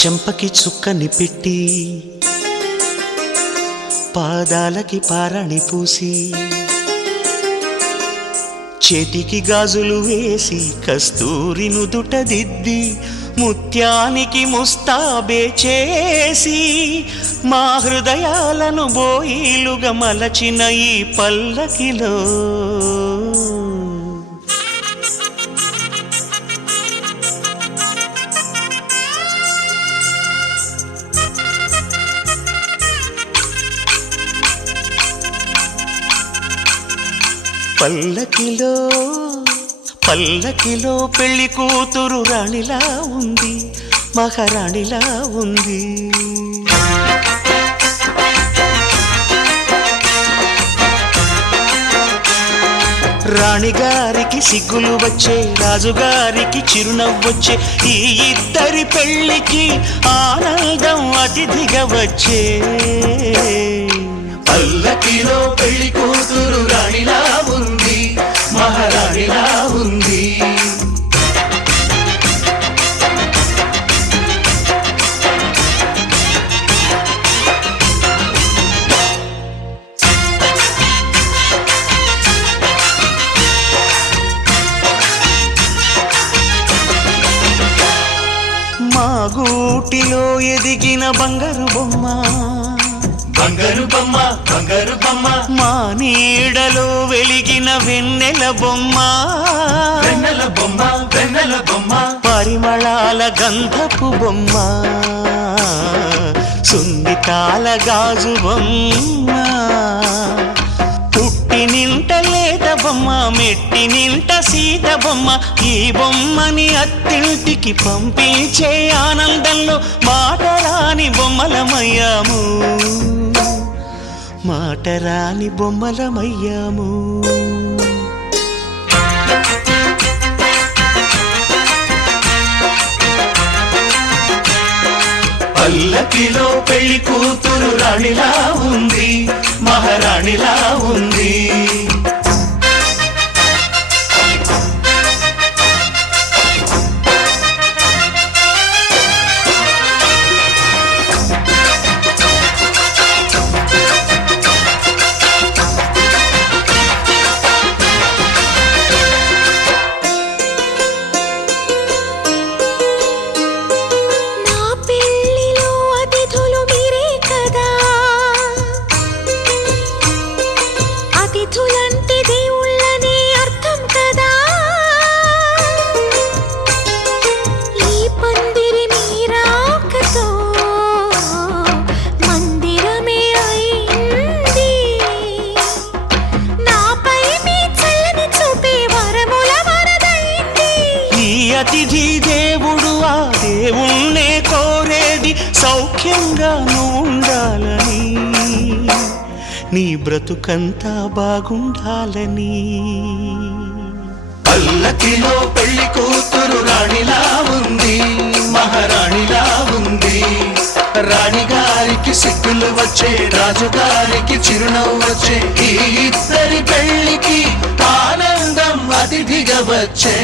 చెంపకి చుక్కని పెట్టి పాదాలకి పారాణి పూసి చేతికి గాజులు వేసి కస్తూరి నుదుట దిద్ది ముత్యానికి ముస్తాబే చేసి మా హృదయాలను బోయిలుగా మలచిన ఈ పల్లకిలో పల్లకిలో పల్లకిలో పెళ్లి కూతురు రాణిలా ఉంది, మహారాణిలా ఉంది. రాణిగారికి సిగ్గులు వచ్చే, రాజుగారికి చిరునవ్వొచ్చే, ఈ ఇద్దరి పెళ్లికి ఆనందం అతిథిగా వచ్చే. పల్లకిలో పెళ్లి కూతురు రాణిలా ఉంది, మహారాణిలా ఉంది. మా గూటిలో ఎదిగిన బంగారు బొమ్మ, బంగారు బొమ్మ, బంగారు బొమ్మ. మా నీడలో వెలిగిన వెన్నెల బొమ్మ, వెన్నెల బొమ్మ, వెన్నెల బొమ్మ. పరిమళాల గంధపు బొమ్మ, సున్నితాల గాజు బొమ్మ. పుట్టి నింట లేత బొమ్మ, మెట్టి నింట సీత బొమ్మ. ఈ బొమ్మని అత్తింటికి పంపించే ఆనందంలో మాటరాని బొమ్మలమయ్యాము, మాటరాని బొమ్మలమయ్యాము. పల్లకిలో పెళ్లి కూతురు రాణిలా ఉంది, మహారాణిలా ఉంది. అతిథి దేవుడు ఆ దేవుణ్ణే కోరేది సౌఖ్యంగా ఉండాలని, నీ బ్రతుకంతా బాగుండాలని. పల్లకిలో పెళ్లి కూతురు రాణిలా ఉంది, మహారాణిలా ఉంది. రాణిగారికి సిగ్గులు వచ్చే, రాజుగారికి చిరునవ్వు వచ్చే, ఈ ఇద్దరి పెళ్లికి ఆనందం అతిథిగా వచ్చే.